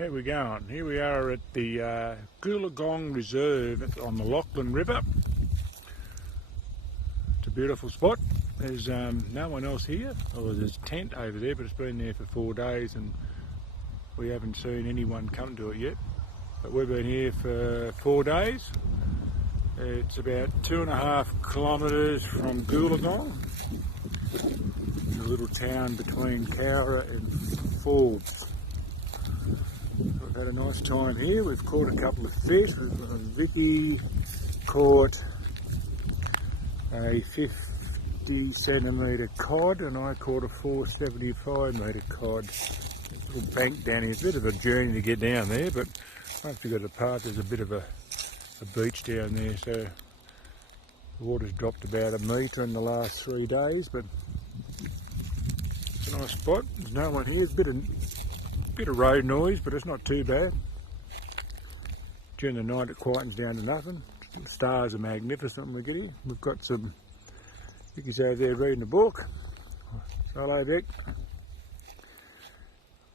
There we go. Here we are at the Gooloogong Reserve on the Lachlan River. It's a beautiful spot. There's no one else here. Oh, there's a tent over there, but it's been there for 4 days and we haven't seen anyone come to it yet. But we've been here for 4 days. It's about 2.5 kilometres from Gooloogong, a little town between Cowra and Forbes. We've had a nice time here. We've caught a couple of fish. Vicky caught a 50 centimetre cod and I caught a 475 metre cod. There's a little bank down here. It's a bit of a journey to get down there, but once we got to the path there's a bit of a beach down there, so the water's dropped about 1 metre in the last 3 days, but it's a nice spot. There's no one here. There's a bit of road noise, but it's not too bad. During the night it quietens down to nothing. The stars are magnificent when we get here. We've got some Vicky's over there reading a book. So hello Vic.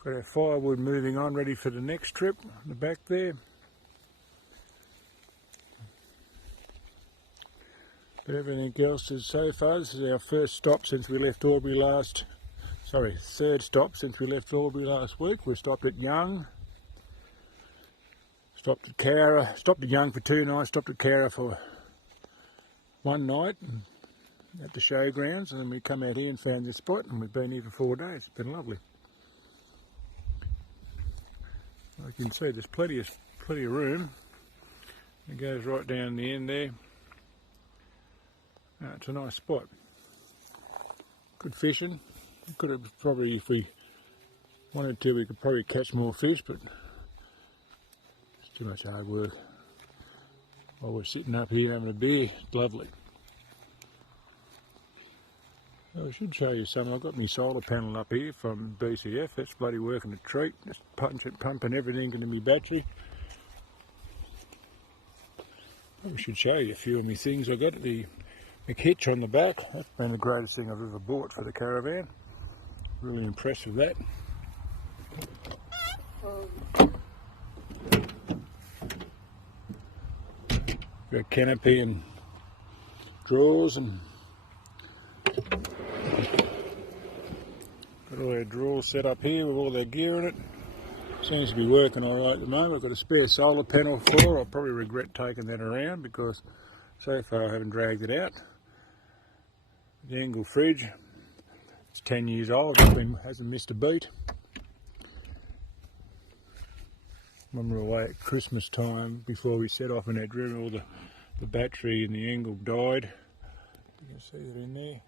Got our firewood moving on, ready for the next trip in the back there. But everything else is so far. This is our first stop since we left Albury third stop since we left Albury last week. We stopped at Young, stopped at Cowra, stopped at Young for 2 nights, stopped at Cowra for 1 night at the showgrounds, and then we come out here and found this spot, and we've been here for 4 days. It's been lovely. Like you can see, there's plenty of room. It goes right down the end there. It's a nice spot. Good fishing. We could have probably, if we wanted to, we could probably catch more fish, but it's too much hard work. While we're sitting up here having a beer, it's lovely. I should show you some. I've got my solar panel up here from BCF. That's bloody working a treat. Just pumping everything into my battery. I should show you a few of my things. I've got the hitch on the back. That's been the greatest thing I've ever bought for the caravan. Really impressed with that. Got canopy and drawers, and got all our drawers set up here with all their gear in it. Seems to be working alright at the moment. I've got a spare solar panel for. I'll probably regret taking that around because so far I haven't dragged it out. The Engel fridge, it's 10 years old, hasn't missed a beat. When we were away at Christmas time, before we set off in that room, all the battery in the Engel died. You can see that in there.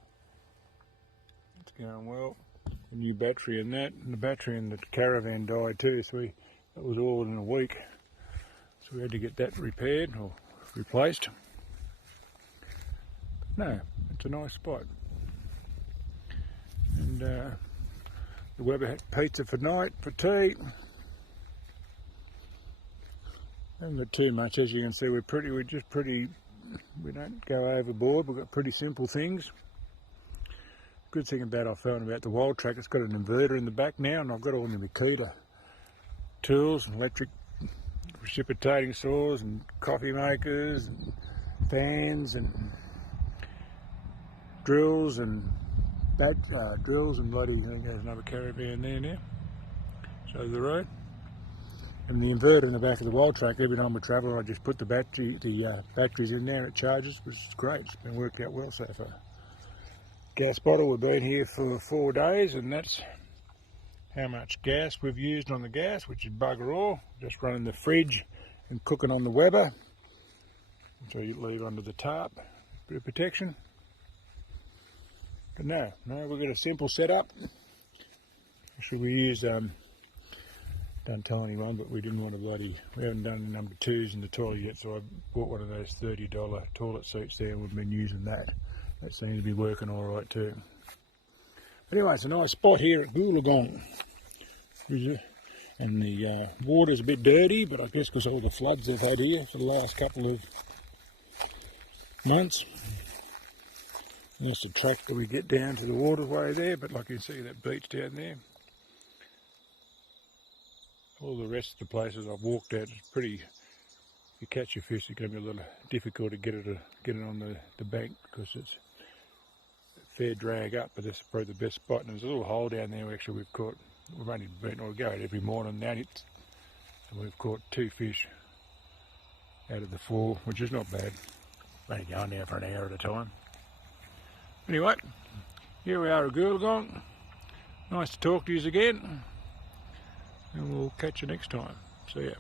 It's going well. The new battery in that, and the battery in the caravan died too, so that was all in a week. So we had to get that repaired or replaced. No, it's a nice spot. And the Weber had pizza for night, for tea. Haven't got too much, as you can see. We don't go overboard. We've got pretty simple things. Good thing about I found about the Wild Track, it's got an inverter in the back now, and I've got all the Makita tools, electric reciprocating saws, and coffee makers, and fans, and drills, and bloody, I think there's another caravan there now, shows the road. And the inverter in the back of the Wild Track, every time we travel I just put the batteries in there and it charges, which is great. It's been worked out well so far. Gas bottle, we've been here for 4 days, and that's how much gas we've used on the gas, which is bugger all. Just running the fridge and cooking on the Weber, so you leave under the tarp, bit of protection. But no, we've got a simple setup. Actually, we used, don't tell anyone, but we didn't want to we haven't done number 2s in the toilet yet, so I bought one of those $30 toilet seats there, and we've been using that. That seems to be working alright too. But anyway, it's a nice spot here at Gooloogong. And the water's a bit dirty, but I guess because of all the floods they've had here for the last couple of months. There's the track that we get down to the waterway there, but like you can see that beach down there. All the rest of the places I've walked at, it's pretty, if you catch your fish, it's going to be a little difficult to get it on the bank, because it's a fair drag up, but that's probably the best spot. And there's a little hole down there actually we've only been, or go out every morning now, and we've caught 2 fish out of the 4, which is not bad. Only going there for an hour at a time. Anyway, here we are at Gooloogong. Nice to talk to you again, and we'll catch you next time. See ya.